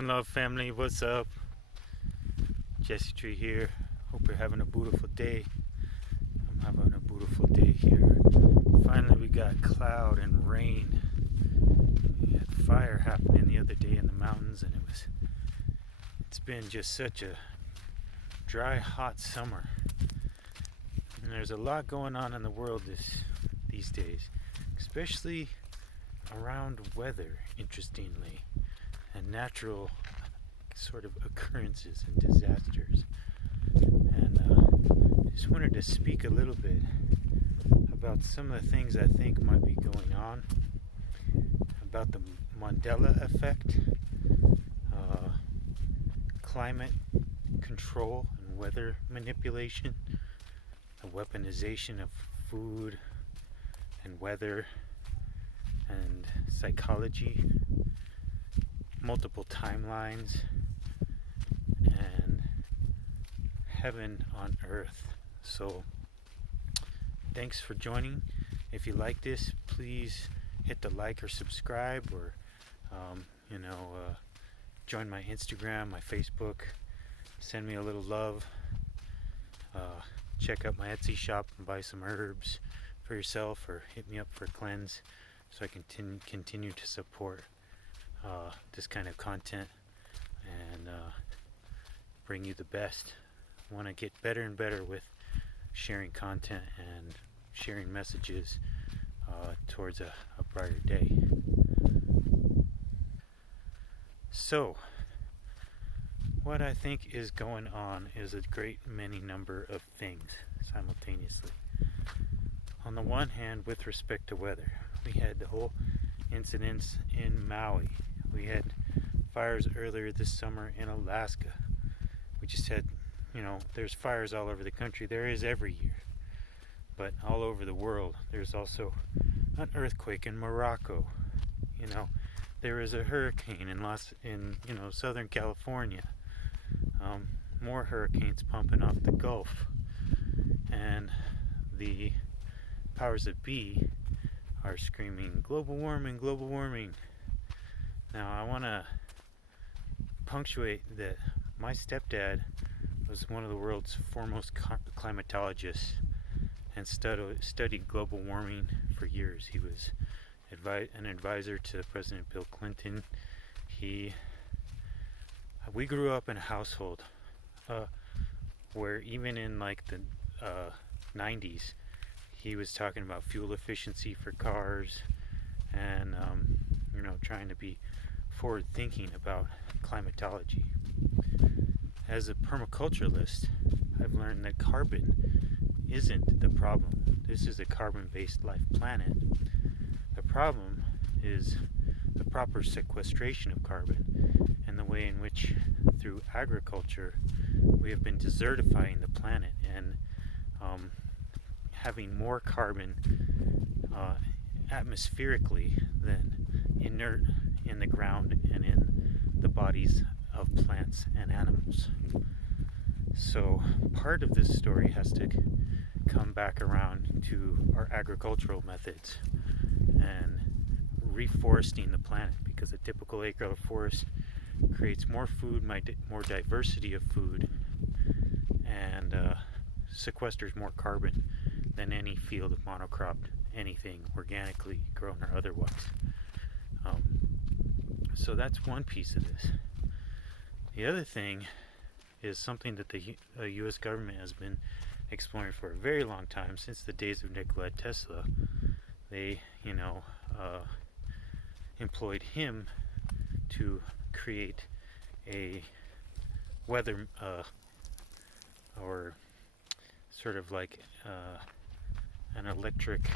One Love family, what's up? Jesse Tree here. Hope you're having a beautiful day. I'm having a beautiful day here. Finally, we got cloud and rain. We had fire happening the other day in the mountains, and it's been just such a dry, hot summer. And there's a lot going on in the world these days, especially around weather, interestingly, and natural sort of occurrences and disasters. And just wanted to speak a little bit about some of the things I think might be going on, about the Mandela effect, climate control and weather manipulation, the weaponization of food and weather and psychology, multiple timelines, and heaven on earth. So thanks for joining. If you like this, please hit the like or subscribe, or join my Instagram, my Facebook, send me a little love, check out my Etsy shop and buy some herbs for yourself, or hit me up for a cleanse so I can continue to support this kind of content and bring you the best. I want to get better and better with sharing content and sharing messages towards a brighter day. So, what I think is going on is a great many number of things simultaneously. On the one hand, with respect to weather, we had the whole incidents in Maui. We had fires earlier this summer in Alaska. We just had, there's fires all over the country. There is every year. But all over the world, there's also an earthquake in Morocco. There is a hurricane in Southern California. More hurricanes pumping off the Gulf. And the powers that be are screaming, global warming, global warming. Now, I want to punctuate that my stepdad was one of the world's foremost climatologists and studied global warming for years. He was an advisor to President Bill Clinton. We grew up in a household where even in like the 90s, he was talking about fuel efficiency for cars and trying to be forward thinking about climatology. As a permaculturalist, I've learned that carbon isn't the problem. This is a carbon-based life planet. The problem is the proper sequestration of carbon and the way in which, through agriculture, we have been desertifying the planet and having more carbon atmospherically than inert in the ground and in the bodies of plants and animals. So part of this story has to come back around to our agricultural methods and reforesting the planet, because a typical acre of forest creates more food, more diversity of food, and sequesters more carbon than any field of monocropped anything, organically grown or otherwise. So that's one piece of this. The other thing is something that the U.S. government has been exploring for a very long time, since the days of Nikola Tesla. They, employed him to create a weather, or sort of like an electric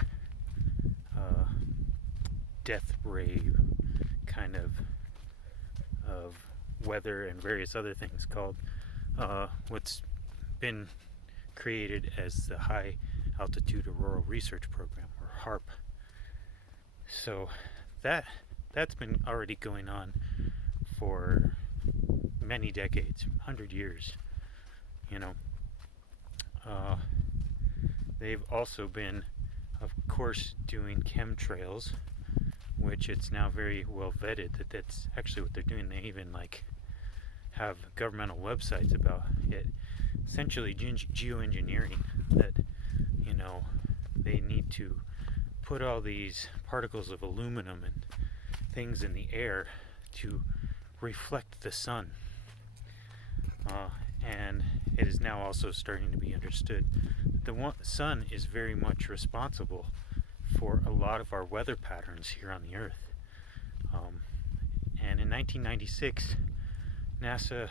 death ray kind of weather and various other things, called what's been created as the High Altitude Auroral Research Program, or HARP. So that's been already going on for many decades, 100 years. They've also been, of course, doing chemtrails, which it's now very well vetted that that's actually what they're doing. They even have governmental websites about it. Essentially, geoengineering, that, you know, they need to put all these particles of aluminum and things in the air to reflect the sun. And it is now also starting to be understood that the sun is very much responsible for a lot of our weather patterns here on the Earth. And in 1996, NASA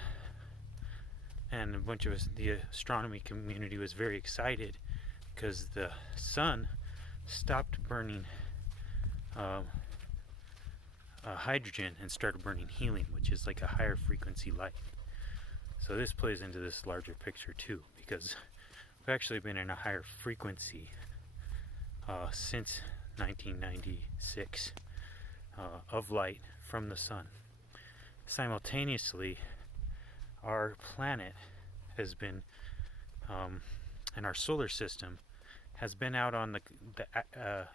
and a bunch of the astronomy community was very excited because the sun stopped burning hydrogen and started burning helium, which is like a higher frequency light. So this plays into this larger picture too, because we've actually been in a higher frequency since 1996 of light from the sun. Simultaneously, our planet has been, and our solar system has been out on the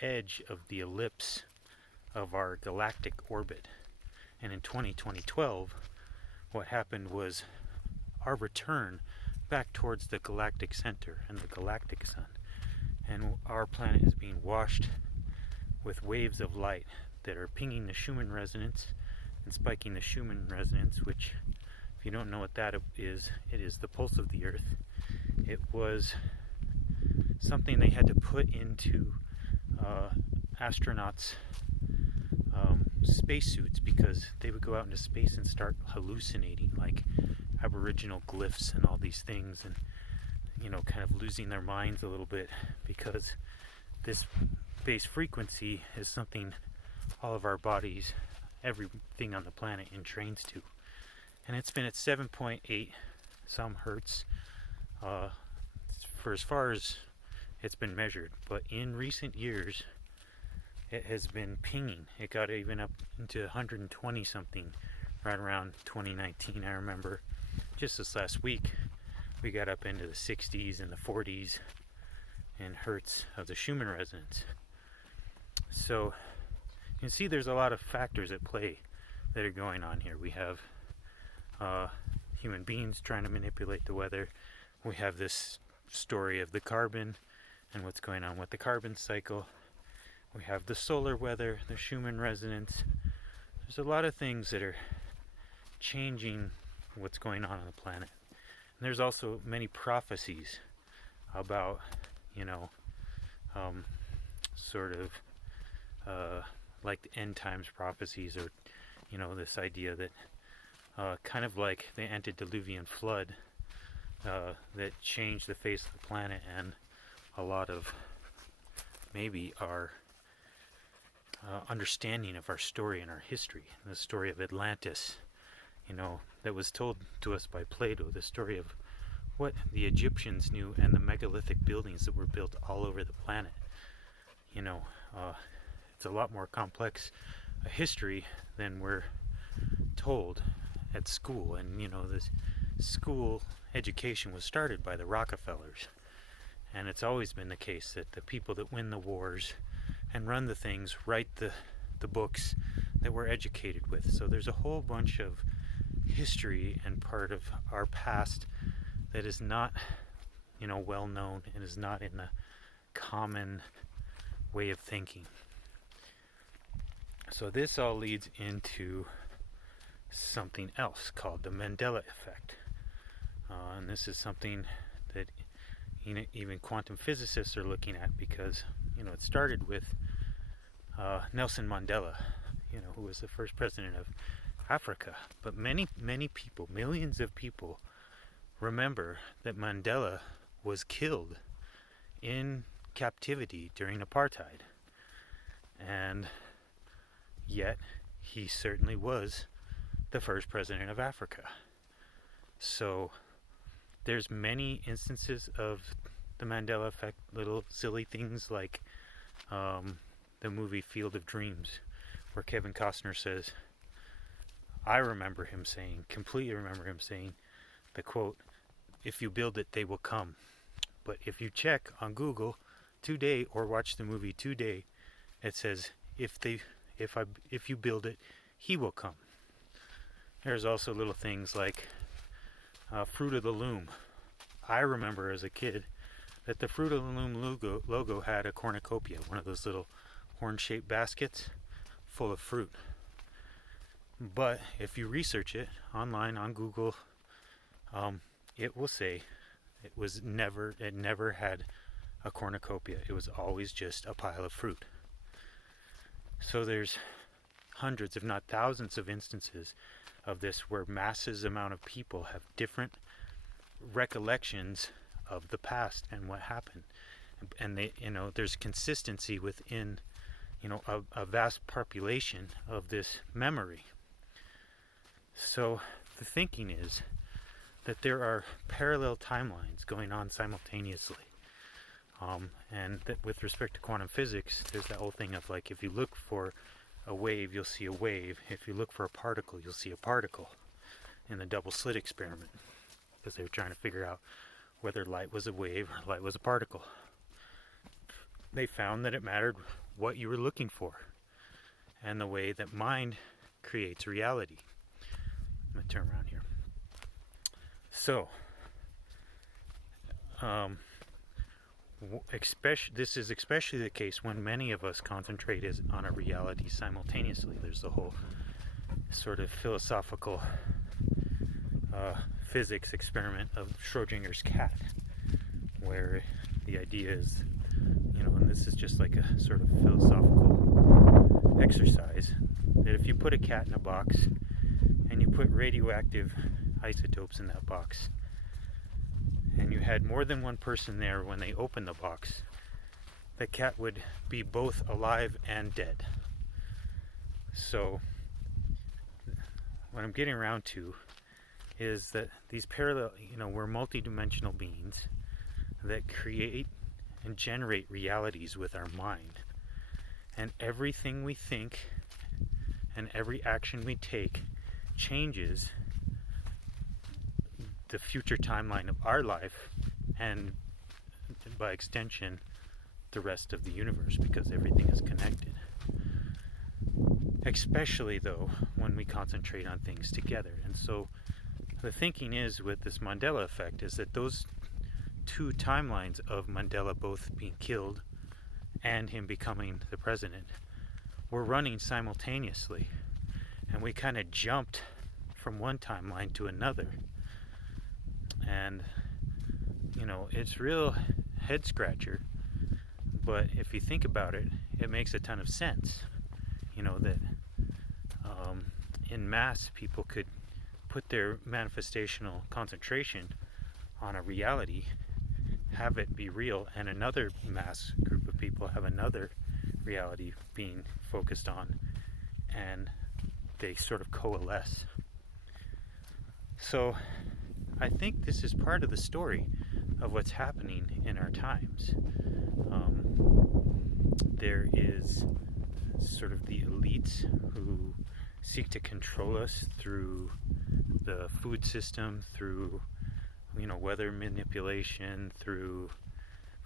edge of the ellipse of our galactic orbit. And in 2012, what happened was our return back towards the galactic center and the galactic sun. And our planet is being washed with waves of light that are pinging the Schumann resonance and spiking the Schumann resonance, which, if you don't know what that is, it is the pulse of the Earth. It was something they had to put into astronauts' spacesuits, because they would go out into space and start hallucinating like aboriginal glyphs and all these things, and, you know, kind of losing their minds a little bit, because this base frequency is something all of our bodies, everything on the planet, entrains to. And it's been at 7.8 some hertz for as far as it's been measured. But in recent years, it has been pinging. It got even up into 120 something right around 2019. I remember just this last week, we got up into the 60s and the 40s in hertz of the Schumann resonance. So you can see there's a lot of factors at play that are going on here. We have human beings trying to manipulate the weather. We have this story of the carbon and what's going on with the carbon cycle. We have the solar weather, the Schumann resonance. There's a lot of things that are changing what's going on the planet. And there's also many prophecies about, you know, sort of like the end times prophecies, or, you know, this idea that kind of like the antediluvian flood that changed the face of the planet, and a lot of maybe our understanding of our story and our history. The story of Atlantis, you know, that was told to us by Plato, the story of what the Egyptians knew and the megalithic buildings that were built all over the planet. You know, it's a lot more complex a history than we're told at school. And, you know, this school education was started by the Rockefellers. And it's always been the case that the people that win the wars and run the things write the books that we're educated with. So there's a whole bunch of history and part of our past that is not, you know, well known and is not in the common way of thinking. So this all leads into something else called the Mandela effect. And this is something that even quantum physicists are looking at, because, you know, it started with Nelson Mandela, you know, who was the first president of Africa. But many people, millions of people, remember that Mandela was killed in captivity during apartheid. And yet, he certainly was the first president of Africa. So there's many instances of the Mandela effect, little silly things like the movie Field of Dreams, where Kevin Costner says, I completely remember him saying the quote, "If you build it, they will come." But if you check on Google today or watch the movie today, it says, if you build it, he will come. There's also little things like Fruit of the Loom. I remember as a kid that the Fruit of the Loom logo had a cornucopia, one of those little horn-shaped baskets full of fruit. But if you research it online on Google, it will say it never had a cornucopia. It was always just a pile of fruit. So there's hundreds, if not thousands, of instances of this where masses amount of people have different recollections of the past and what happened, and they, there's consistency within, a vast population of this memory. So the thinking is that there are parallel timelines going on simultaneously. And that with respect to quantum physics, there's that whole thing of like, if you look for a wave, you'll see a wave. If you look for a particle, you'll see a particle in the double slit experiment, because they were trying to figure out whether light was a wave or light was a particle. They found that it mattered what you were looking for and the way that mind creates reality. I'm going to turn around here. So, this is especially the case when many of us concentrate on a reality simultaneously. There's the whole sort of philosophical physics experiment of Schrodinger's cat, where the idea is, and this is just like a sort of philosophical exercise, that if you put a cat in a box and you put radioactive isotopes in that box, and you had more than one person there when they opened the box, the cat would be both alive and dead. So what I'm getting around to is that these parallel, we're multidimensional beings that create and generate realities with our mind. And everything we think and every action we take changes the future timeline of our life, and by extension the rest of the universe, because everything is connected. Especially though when we concentrate on things together. And so the thinking is, with this Mandela effect, is that those two timelines of Mandela both being killed and him becoming the president were running simultaneously, and we kind of jumped from one timeline to another. And it's real head scratcher, but if you think about it, it makes a ton of sense. That in mass, people could put their manifestational concentration on a reality, have it be real, and another mass group of people have another reality being focused on, and they sort of coalesce. So I think this is part of the story of what's happening in our times. There is sort of the elites who seek to control us through the food system, through weather manipulation, through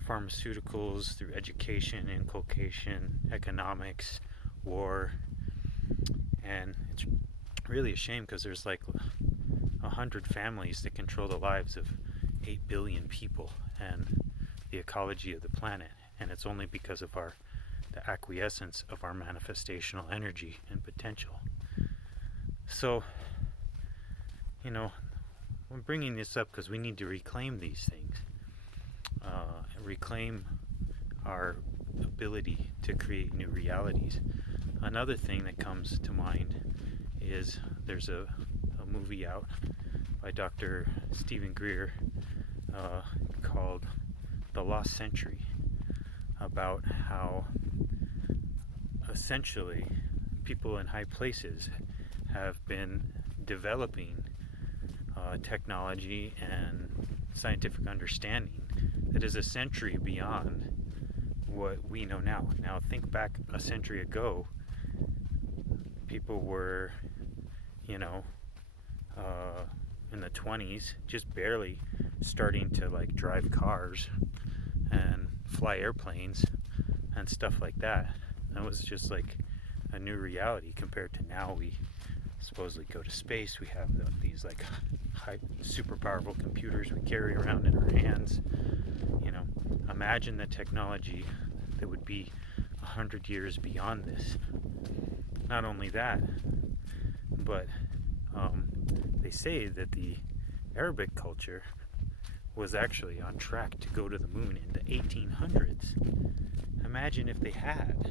pharmaceuticals, through education, inculcation, economics, war. And it's really a shame, because there's like 100 families that control the lives of 8 billion people and the ecology of the planet, and it's only because of the acquiescence of our manifestational energy and potential. So, I'm bringing this up because we need to reclaim these things, reclaim our ability to create new realities. Another thing that comes to mind is there's a movie out by Dr. Stephen Greer called The Lost Century, about how essentially people in high places have been developing technology and scientific understanding that is a century beyond what we know now. Now think back a century ago, people were, in the 20s, just barely starting to like drive cars and fly airplanes and stuff like that. That was just like a new reality compared to now. We supposedly go to space. We have these like super powerful computers we carry around in our hands. Imagine the technology that would be 100 years beyond this. Not only that, but they say that the Arabic culture was actually on track to go to the moon in the 1800s. Imagine if they had,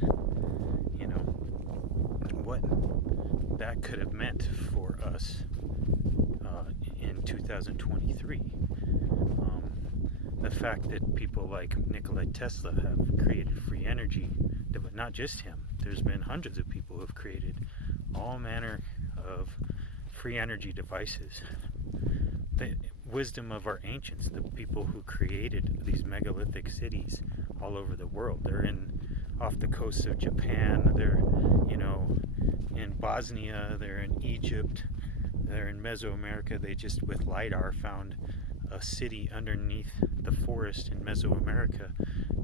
what that could have meant for us in 2023. The fact that people like Nikola Tesla have created free energy, but not just him. There's been hundreds of people who have created all manner of free energy devices. The wisdom of our ancients, the people who created these megalithic cities all over the world. They're off the coast of Japan, they're in Bosnia, they're in Egypt, they're in Mesoamerica. They just with LiDAR found a city underneath the forest in Mesoamerica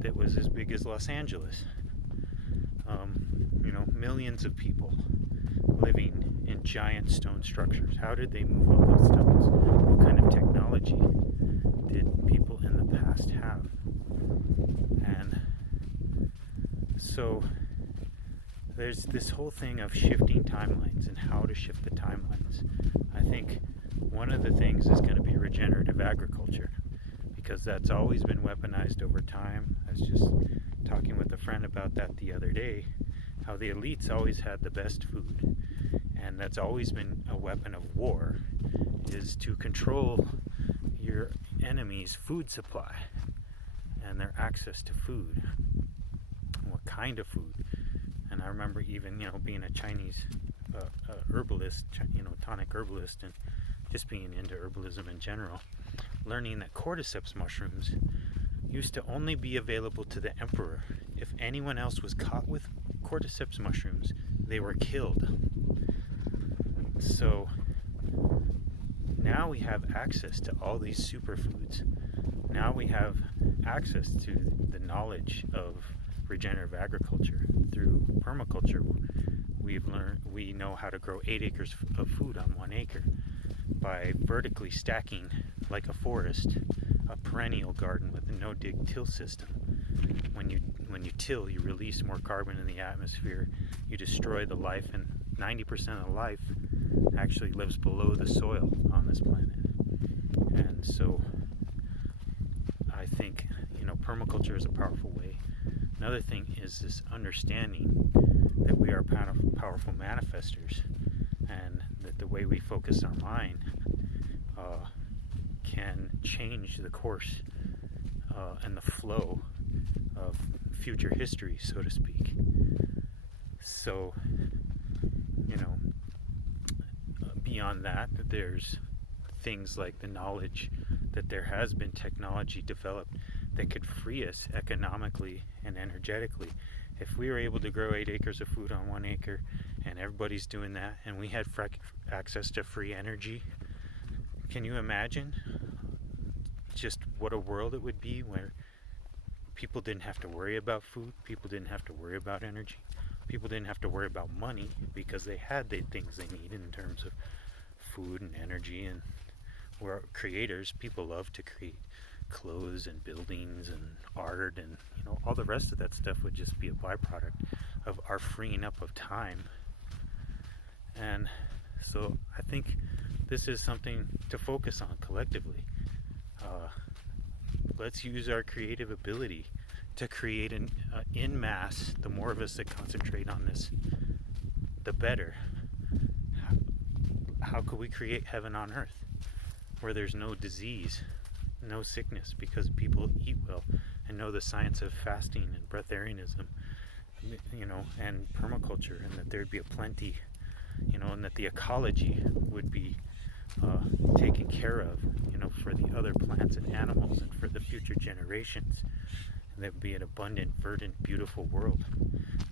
that was as big as Los Angeles. Millions of people living in giant stone structures. How did they move all those stones? What kind of technology did people in the past have? And so there's this whole thing of shifting timelines and how to shift the timelines. I think one of the things is going to be regenerative agriculture, because that's always been weaponized over time. I was just talking with a friend about that the other day, how the elites always had the best food, and that's always been a weapon of war, is to control your enemy's food supply and their access to food, and what kind of food. And I remember even being a Chinese herbalist, tonic herbalist, and just being into herbalism in general, learning that cordyceps mushrooms used to only be available to the emperor. If anyone else was caught with cordyceps mushrooms, they were killed. So now we have access to all these superfoods. Now we have access to the knowledge of regenerative agriculture through permaculture. We know how to grow 8 acres of food on 1 acre by vertically stacking, like a forest, a perennial garden with a no-dig till system. When you till, you release more carbon in the atmosphere, you destroy the life, and 90% of life actually lives below the soil on this planet. And so I think permaculture is a powerful way. Another thing is this understanding that we are powerful manifestors, and that the way we focus our mind can change the course and the flow of future history, so to speak. So, beyond that, there's things like the knowledge that there has been technology developed that could free us economically and energetically. If we were able to grow 8 acres of food on 1 acre, and everybody's doing that, and we had access to free energy, can you imagine just what a world it would be where people didn't have to worry about food, people didn't have to worry about energy, people didn't have to worry about money, because they had the things they needed in terms of food and energy. And we're creators. People love to create clothes and buildings and art, and all the rest of that stuff would just be a byproduct of our freeing up of time. And so I think this is something to focus on collectively. Let's use our creative ability to create an in mass. The more of us that concentrate on this, the better. How could we create heaven on earth where there's no disease, no sickness, because people eat well and know the science of fasting and breatharianism, and permaculture, and that there'd be a plenty, and that the ecology would be taken care of, for the other plants and animals and for the future generations. And that would be an abundant, verdant, beautiful world.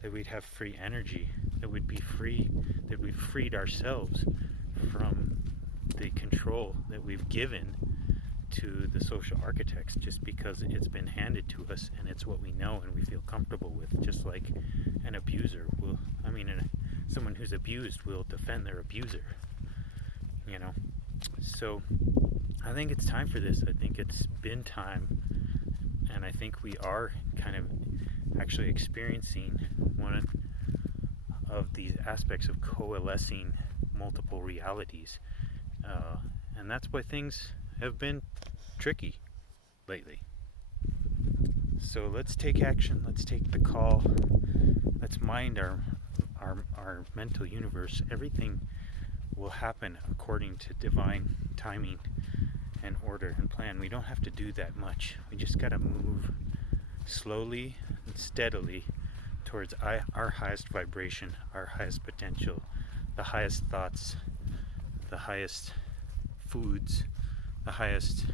That we'd have free energy. That we'd be free. That we've freed ourselves from the control that we've given to the social architects, just because it's been handed to us and it's what we know and we feel comfortable with. Just like an abuser will, someone who's abused will defend their abuser, you know. So I think it's time for this. I think it's been time, and I think we are kind of actually experiencing one of these aspects of coalescing multiple realities, and that's why things have been tricky lately. So let's take action. Let's take the call. Let's mind our mental universe. Everything will happen according to divine timing and order and plan. We don't have to do that much. We just got to move slowly and steadily towards our highest vibration, our highest potential, the highest thoughts, the highest foods, the highest,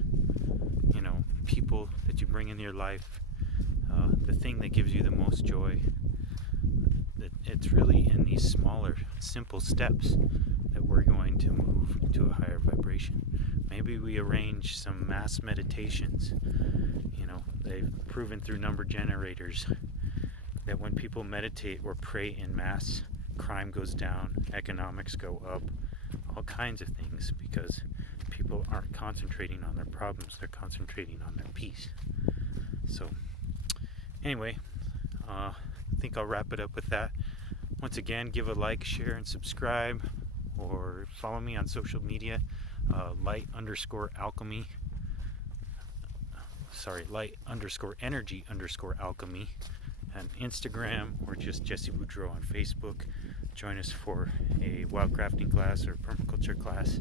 people that you bring in your life, the thing that gives you the most joy. That it's really in these smaller, simple steps that we're going to move to a higher vibration. Maybe we arrange some mass meditations. They've proven through number generators that when people meditate or pray in mass, crime goes down, economics go up, all kinds of things, because people aren't concentrating on their problems, they're concentrating on their peace. So anyway, I think I'll wrap it up with that. Once again, give a like, share, and subscribe, or follow me on social media, light_alchemy, light_energy_alchemy on Instagram, or just Jesse Boudreau on Facebook. Join us for a wildcrafting class or permaculture class.